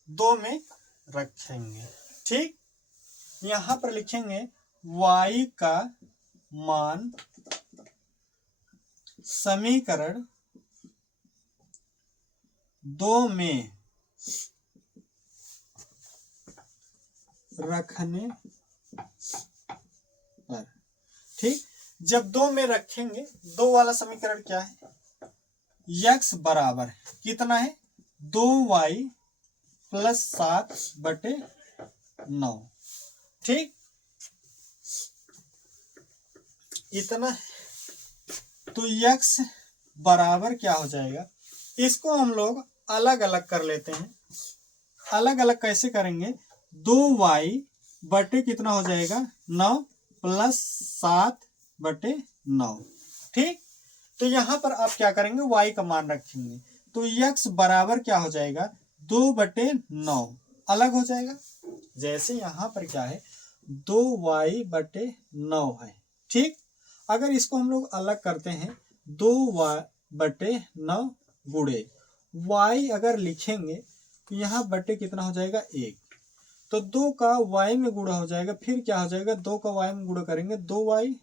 2 में रखेंगे, ठीक। यहां पर लिखेंगे y का मान समीकरण 2 में रखने पर, ठीक। जब 2 में रखेंगे 2 वाला समीकरण क्या है x बराबर कितना है 2y + 7/9, ठीक, इतना है। तो x बराबर क्या हो जाएगा, इसको हम लोग अलग अलग कर लेते हैं। अलग अलग कैसे करेंगे, 2y बटे कितना हो जाएगा 9 + 7/9, ठीक। तो यहां पर आप क्या करेंगे y का मान रखेंगे, तो x बराबर क्या हो जाएगा 2/9 अलग हो जाएगा। जैसे यहां पर क्या है 2y/9 है, ठीक। अगर इसको हम लोग अलग करते हैं 2y/9 गुणे y अगर लिखेंगे तो यहाँ बटे कितना हो जाएगा 1, तो 2 का y में गुणा हो जाएगा, फिर क्या हो जाएगा 2 का y में गुणा करेंगे 2y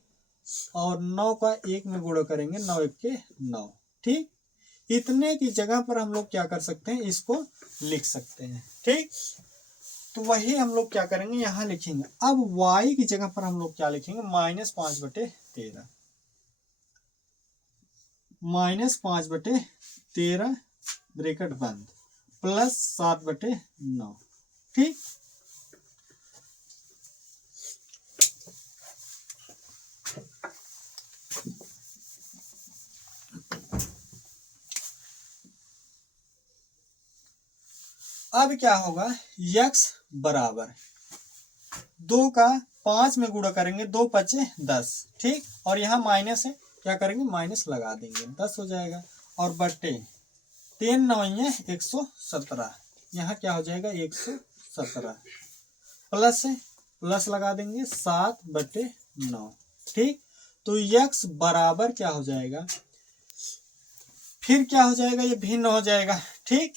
और 9 का 1 में गुणा करेंगे 9 × 1 = 9, ठीक। इतने की जगह पर हम लोग क्या कर सकते हैं इसको लिख सकते हैं, ठीक। तो वही हम लोग क्या करेंगे यहाँ लिखेंगे। अब y की जगह पर हम लोग क्या लिखेंगे -5/13, -5/13 ब्रैकेट बंद + 7/9, ठीक। अब क्या होगा x बराबर 2 का 5 में गुणा करेंगे 2 × 5 = 10, ठीक। और यहाँ माइनस है क्या करेंगे माइनस लगा देंगे 10 हो जाएगा, और बटे 3 × 9 = 117, यहाँ क्या हो जाएगा 117, प्लस है प्लस लगा देंगे 7/9, ठीक। तो x बराबर क्या हो जाएगा, फिर क्या हो जाएगा ये भिन्न हो जाएगा, ठीक।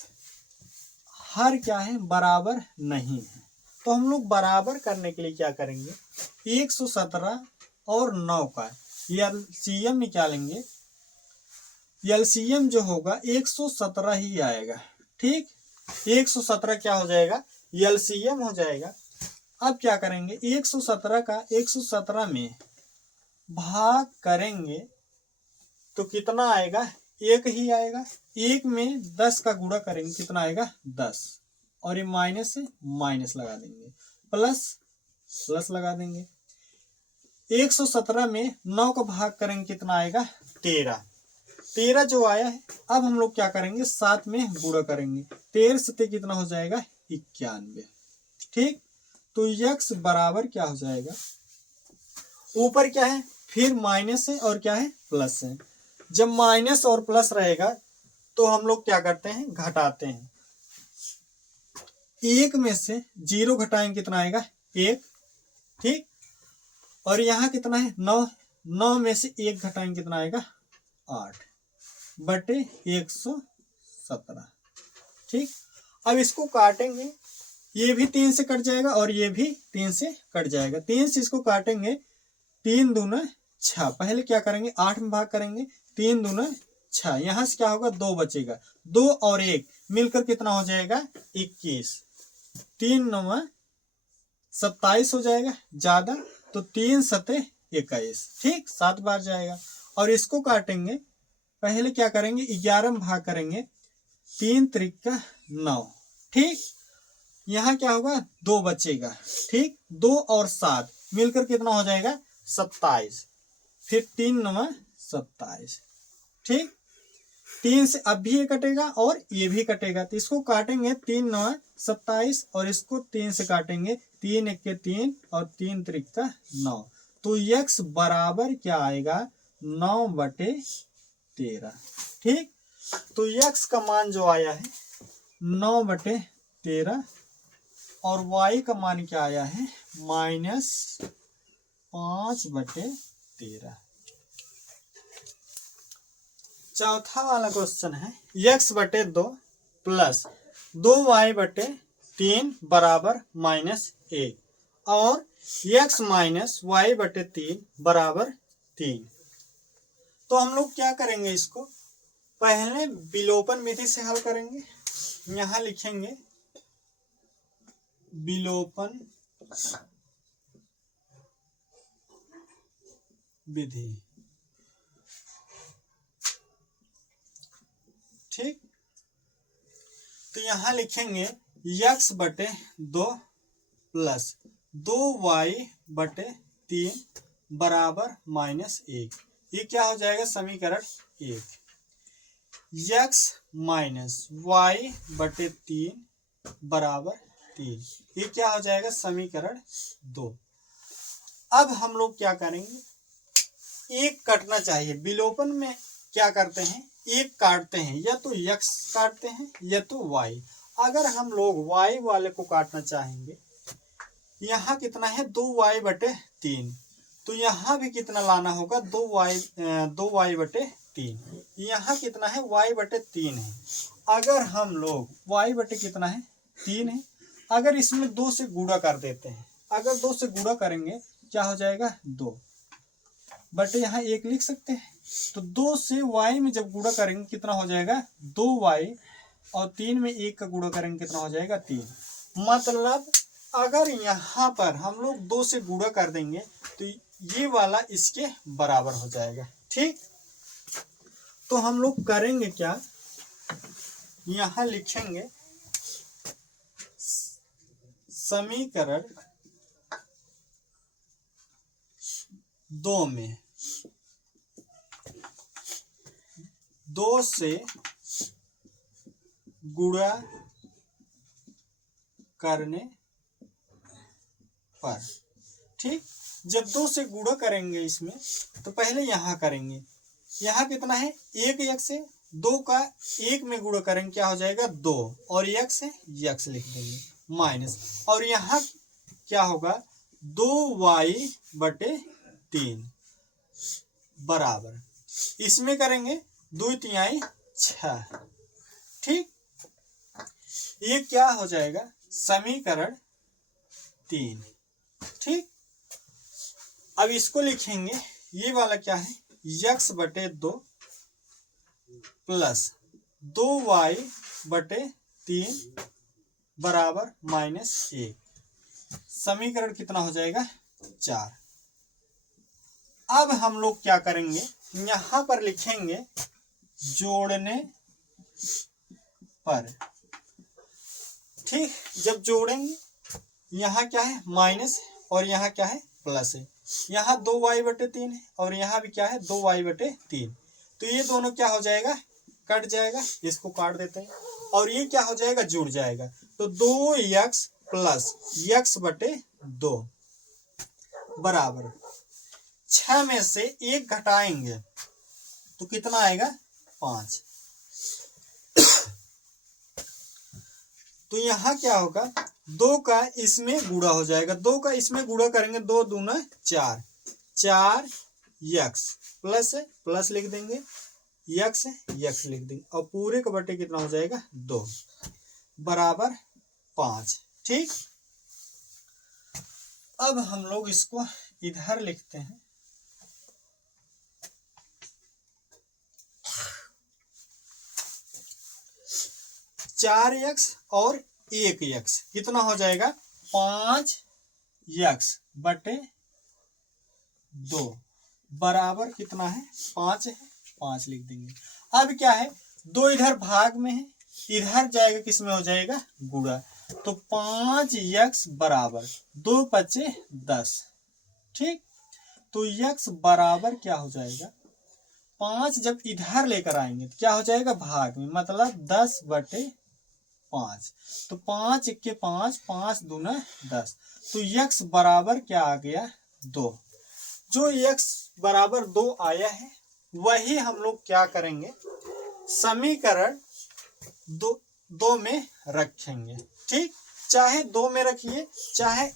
हर क्या है बराबर नहीं है, तो हम लोग बराबर करने के लिए क्या करेंगे 117 और 9 का एलसीएम निकालेंगे। एलसीएम जो होगा 117 ही आएगा, ठीक। 117 क्या हो जाएगा एलसीएम हो जाएगा। अब क्या करेंगे 117 का 117 में भाग करेंगे तो कितना आएगा 1 ही आएगा। 1 में 10 का गुणा करेंगे कितना आएगा 10, और ये माइनस से माइनस लगा देंगे, प्लस प्लस लगा देंगे। 117 में 9 का भाग करेंगे कितना आएगा 13, 13 जो आया है। अब हम लोग क्या करेंगे 7 में गुणा करेंगे, 13 से कितना हो जाएगा 91, ठीक। तो x बराबर क्या हो जाएगा, ऊपर क्या है फिर माइनस है और क्या है प्लस है। जब माइनस और प्लस रहेगा तो हम लोग क्या करते हैं घटाते हैं। 1 में से 0 घटाएंगे कितना आएगा 1, ठीक। और यहाँ कितना है 9, 9 में से 1 घटाएंगे कितना आएगा 8/117, ठीक। अब इसको काटेंगे, ये भी 3 से कट जाएगा और ये भी 3 से कट जाएगा। 3 से इसको काटेंगे 3 दूना 6, पहले क्या करेंगे 8 में भाग करेंगे 3 दूना 6, यहाँ से क्या होगा 2 बचेगा, 2 और 1 मिलकर कितना हो जाएगा 21, 3 × 9 = 27 हो जाएगा ज्यादा, तो 3 सते 21, ठीक 7 बार जाएगा। और इसको काटेंगे, पहले क्या करेंगे 11 में भाग करेंगे, 3 त्रिका 9, ठीक। यहाँ क्या होगा 2 बचेगा, ठीक 2 और 7 मिलकर कितना हो जाएगा 27, फिर 3 9 27, ठीक। 3 से अब भी ये कटेगा और ये भी कटेगा, तो इसको काटेंगे 3 9 27 और इसको 3 से काटेंगे, 3 1 के 3 और 3 त्रिका 9, तो x बराबर क्या आएगा 9/13, ठीक। तो x का मान जो आया है 9/13 और y का मान क्या आया है -5/13। चौथा वाला क्वेश्चन है x/2 प्लस 2y/3 बराबर -1 और x माइनस y/3 बराबर 3। तो हम लोग क्या करेंगे, इसको पहले विलोपन विधि से हल करेंगे। यहां लिखेंगे विलोपन विधि, ठीक। तो यहां लिखेंगे x/2 प्लस 2y/3 बराबर -1, ये क्या हो जाएगा समीकरण 1। x माइनस y/3 बराबर 3, ये क्या हो जाएगा समीकरण 2। अब हम लोग क्या करेंगे, एक कटना चाहिए, विलोपन में क्या करते हैं एक काटते हैं, या तो x काटते हैं या तो y। अगर हम लोग y वाले को काटना चाहेंगे, यहाँ कितना है 2y/3, तो यहाँ भी कितना लाना होगा 2y/3, यहाँ कितना है y/3 है। अगर हम लोग y/ कितना है 3 है, अगर इसमें 2 से गुणा कर देते हैं, अगर 2 से गुणा करेंगे क्या हो जाएगा 2 बटे यहाँ 1 लिख सकते हैं। तो 2 से y में जब गुणा करेंगे कितना हो जाएगा 2y, और 3 में 1 का गुणा करेंगे कितना हो जाएगा 3। मतलब अगर यहाँ पर हम लोग 2 से गुणा कर देंगे तो ये वाला इसके बराबर हो जाएगा, ठीक। तो हम लोग करेंगे क्या, यहाँ लिखेंगे समीकरण 2 में 2 से गुणा करने पर, ठीक। जब 2 से गुणा करेंगे इसमें तो पहले यहाँ करेंगे, यहाँ कितना है 1 x है, 2 का 1 में गुणा करेंगे क्या हो जाएगा 2, और x है x लिख देंगे माइनस, और यहाँ क्या होगा 2y/3 बराबर, इसमें करेंगे 2 3 6, ठीक। ये क्या हो जाएगा समीकरण 3, ठीक। अब इसको लिखेंगे, ये वाला क्या है x/2 प्लस 2y/3 बराबर -1, समीकरण कितना हो जाएगा 4। अब हम लोग क्या करेंगे, यहां पर लिखेंगे जोड़ने पर, ठीक। जब जोड़ेंगे यहाँ क्या है माइनस और यहाँ क्या है प्लस है, यहाँ 2y/3 है और यहाँ भी क्या है 2y/3, तो ये दोनों क्या हो जाएगा कट जाएगा, इसको काट देते हैं, और ये क्या हो जाएगा जुड़ जाएगा, तो 2x प्लस x/2 बराबर 6 में से 1 घटाएंगे तो कितना आएगा 5। तो यहाँ क्या होगा 2 का इसमें गुणा हो जाएगा, 2 का इसमें गुणा करेंगे 2 दूना 4, 4x प्लस लिख देंगे, x लिख देंगे, और पूरे का बटे कितना हो जाएगा 2 बराबर 5, ठीक। अब हम लोग इसको इधर लिखते हैं, 4x और 1x कितना हो जाएगा 5x/2 2 बराबर कितना है 5 है, 5 लिख देंगे। अब क्या है 2 इधर भाग में है, इधर जाएगा किस में हो जाएगा गुणा, तो 5x बराबर 2 5 10। ठीक, तो x बराबर क्या हो जाएगा 5 जब इधर लेकर आएंगे तो क्या हो जाएगा भाग में, मतलब 10/5। तो 5 1 5, 5 दूना 10, तो x बराबर क्या आ गया 2। जो x बराबर 2 आया है वही हम लोग क्या करेंगे समीकरण 2 में रखेंगे। ठीक, चाहे 2 में रखिए चाहे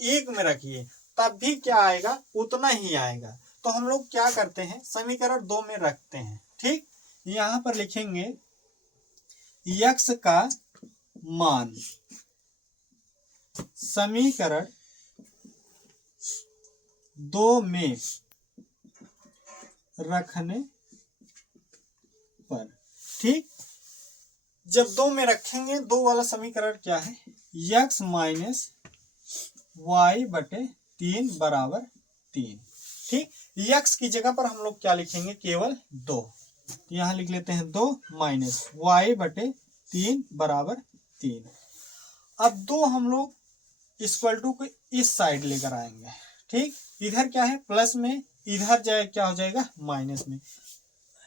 1 में रखिए तब भी क्या आएगा उतना ही आएगा। तो हम लोग क्या करते हैं समीकरण 2 में रखते हैं। ठीक, यहां पर लिखेंगे x का मान समीकरण 2 में रखने पर। ठीक, जब 2 में रखेंगे 2 वाला समीकरण क्या है x माइनस वाई बटे 3 बराबर 3। ठीक, x की जगह पर हम लोग क्या लिखेंगे केवल 2, यहां लिख लेते हैं 2 माइनस वाई बटे 3 बराबर 3। अब 2 हम लोग इक्वल टू को इस साइड लेकर आएंगे। ठीक, इधर क्या है प्लस में, इधर जाए क्या हो जाएगा माइनस में,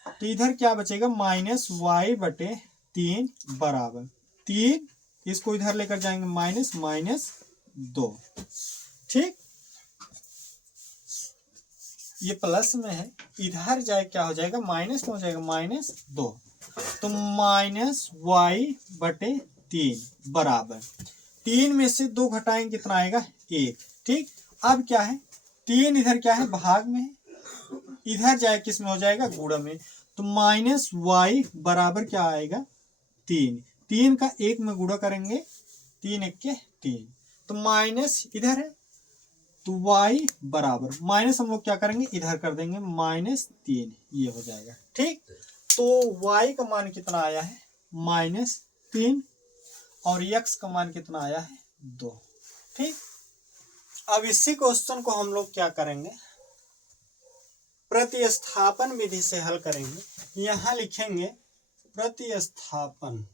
तो इधर क्या बचेगा माइनस वाई बटे 3 बराबर 3, इसको इधर लेकर जाएंगे माइनस माइनस 2। ठीक, ये प्लस में है, इधर जाए क्या हो जाएगा माइनस में हो जाएगा माइनस 2, तो माइनस वाई बटे 3 बराबर 3 में से 2 घटाएंगे कितना आएगा 1। ठीक, अब क्या है 3 इधर क्या है भाग में है, इधर जाए किस में हो जाएगा गुणा में, तो माइनस वाई बराबर क्या आएगा 3, 3 का 1 में गुणा करेंगे 3 1 के 3, तो माइनस इधर है तो y बराबर माइनस हम लोग क्या करेंगे इधर कर देंगे -3, ये हो जाएगा। ठीक, तो y का मान कितना आया है -3 और x का मान कितना आया है 2। ठीक, अब इसी क्वेश्चन को हम लोग क्या करेंगे प्रतिस्थापन विधि से हल करेंगे। यहां लिखेंगे प्रतिस्थापन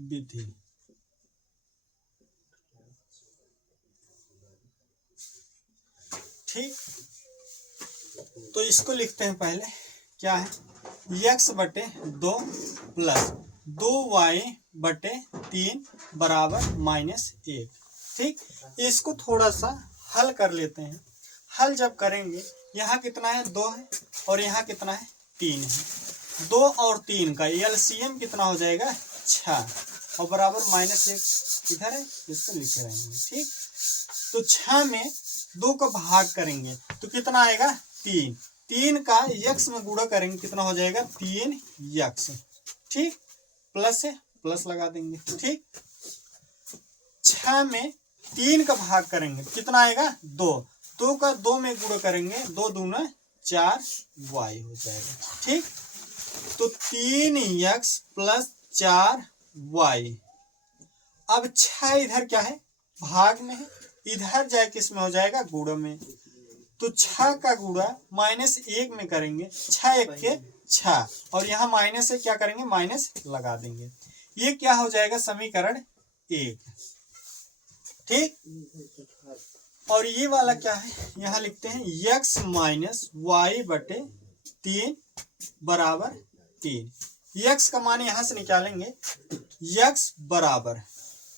विधि। ठीक, तो इसको लिखते हैं पहले क्या है x बटे 2 प्लस 2y बटे 3 बराबर -1। ठीक, इसको थोड़ा सा हल कर लेते हैं। हल जब करेंगे यहाँ कितना है 2 है और यहाँ कितना है 3 है, 2 और 3 का एलसीएम कितना हो जाएगा 6 और बराबर -1 इधर है, इसको लिखे रहेंगे। ठीक, तो 6 में 2 का भाग करेंगे तो कितना आएगा 3, 3 का x में गुणा करेंगे कितना हो जाएगा 3x। ठीक, प्लस है प्लस लगा देंगे। ठीक, 6 में 3 का भाग करेंगे कितना आएगा 2, 2 का 2 में गुणा करेंगे 2 दूना 4y हो जाएगा। ठीक, तो 3x प्लस 4y। अब 6 इधर क्या है भाग में है, इधर जाए किस में हो जाएगा गुणा में, तो 6 का गुणा -1 में करेंगे 6 1 के 6 और यहाँ माइनस से क्या करेंगे माइनस लगा देंगे, ये क्या हो जाएगा समीकरण 1। ठीक, और ये वाला क्या है यहाँ लिखते हैं x माइनस वाई बटे 3 बराबर 3। x का मान यहां से निकालेंगे x बराबर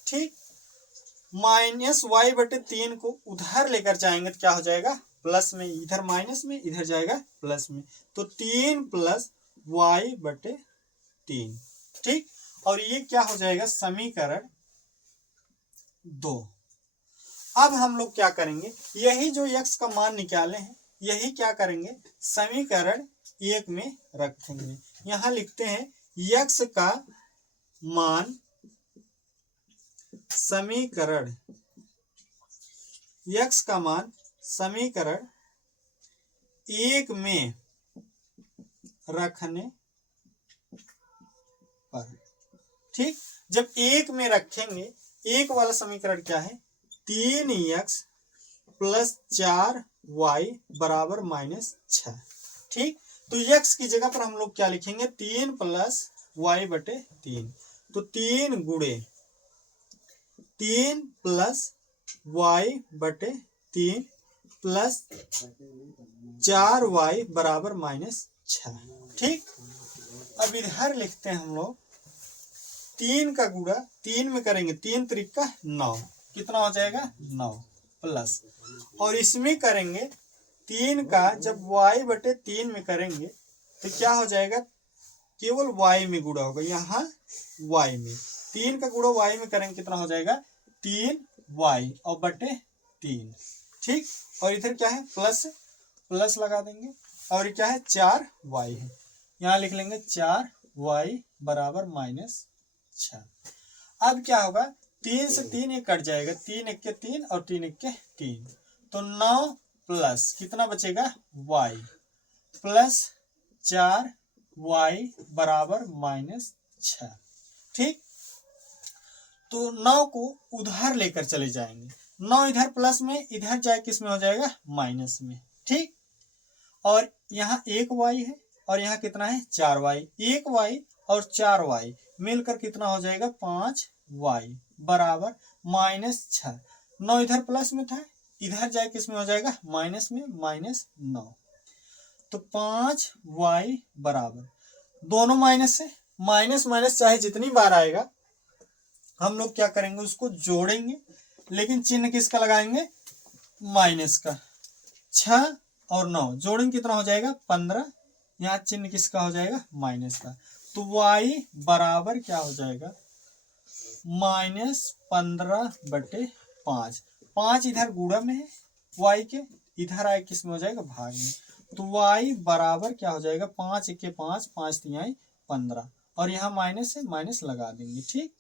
ठीक माइनस वाई बटे 3 को उधर लेकर जाएंगे तो क्या हो जाएगा प्लस में, इधर माइनस में इधर जाएगा प्लस में, तो 3 प्लस वाई बटे 3। ठीक, और ये क्या हो जाएगा समीकरण 2। अब हम लोग क्या करेंगे यही जो x का मान निकाले हैं यही क्या करेंगे समीकरण 1 में रखेंगे। यहां लिखते हैं x का मान समीकरण x का मान समीकरण 1 में रखने पर। ठीक, जब 1 में रखेंगे एक वाला समीकरण क्या है, 3x प्लस 4y बराबर -6। ठीक, तो x की जगह पर हम लोग क्या लिखेंगे, 3 प्लस y बटे 3। तो 3 गुणे 3 प्लस y बटे 3 प्लस 4y बराबर -6। ठीक, अब इधर लिखते हैं हम लोग 3 का गुणा 3 में करेंगे, 3 त्रिका 9, कितना हो जाएगा 9 प्लस, और इसमें करेंगे 3 का जब y बटे 3 में करेंगे तो क्या हो जाएगा, केवल y में गुणा होगा, यहाँ y में 3 का गुणा y में करेंगे कितना हो जाएगा 3y और बटे 3। ठीक, और इधर क्या है प्लस, प्लस लगा देंगे, और क्या है 4y है, यहाँ लिख लेंगे 4y बराबर -6। अब क्या होगा, 3 से 3 ये कट जाएगा, 3 एक के 3 और 3 एक के 3, तो 9 प्लस कितना बचेगा y प्लस 4y बराबर -6। ठीक, तो 9 को उधर लेकर चले जाएंगे, 9 इधर प्लस में, इधर जाए किस में हो जाएगा माइनस में। ठीक, और यहाँ 1y है और यहाँ कितना है 4y, 1y और 4y मिलकर कितना हो जाएगा 5y बराबर -6। 9 इधर प्लस में था, इधर जाए किस में हो जाएगा माइनस में, -9। तो 5y बराबर, दोनों माइनस से, माइनस माइनस चाहे जितनी बार आएगा हम लोग क्या करेंगे उसको जोड़ेंगे, लेकिन चिन्ह किसका लगाएंगे माइनस का। 6 और 9 जोड़ेंगे कितना हो जाएगा 15, यहाँ चिन्ह किसका हो जाएगा माइनस का, तो y बराबर क्या हो जाएगा -15 बटे 5। 5 इधर गुणा में है y के, इधर आए किस में हो जाएगा भाग में, तो y बराबर क्या हो जाएगा 5 एक के 5, 5 3 15, और यहाँ माइनस है, माइनस लगा देंगे। ठीक,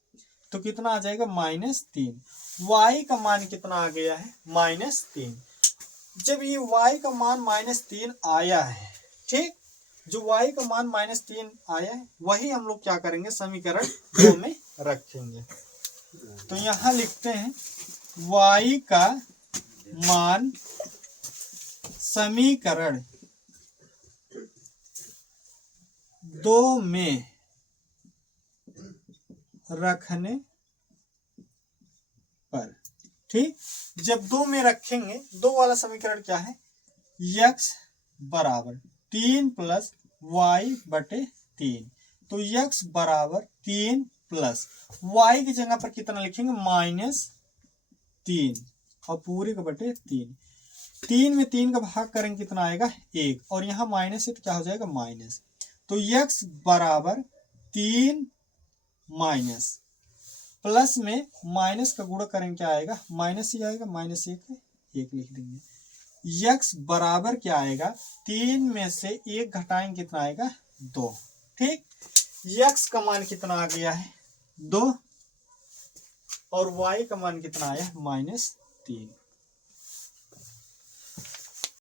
तो कितना आ जाएगा -3। y का मान कितना आ गया है -3। जब ये y का मान -3 आया है, ठीक, जो y का मान -3 आया है वही हम लोग क्या करेंगे समीकरण 2 में रखेंगे। तो यहाँ लिखते हैं y का मान समीकरण 2 में रखने पर। ठीक, जब 2 में रखेंगे, 2 वाला समीकरण क्या है, x बराबर 3 प्लस y बटे 3, तो x बराबर 3 प्लस y की जगह पर कितना लिखेंगे -3 और पूरे का बटे 3। 3 में 3 का भाग करेंगे कितना आएगा 1, और यहाँ माइनस है तो क्या हो जाएगा माइनस, तो x बराबर 3 माइनस, प्लस में माइनस का गुणा करेंगे क्या आएगा माइनस ही आएगा, -1 1 लिख देंगे। x बराबर क्या आएगा 3 में से 1 घटाएंगे कितना आएगा 2। ठीक, x का मान कितना आ गया है 2 और y का मान कितना आया -3।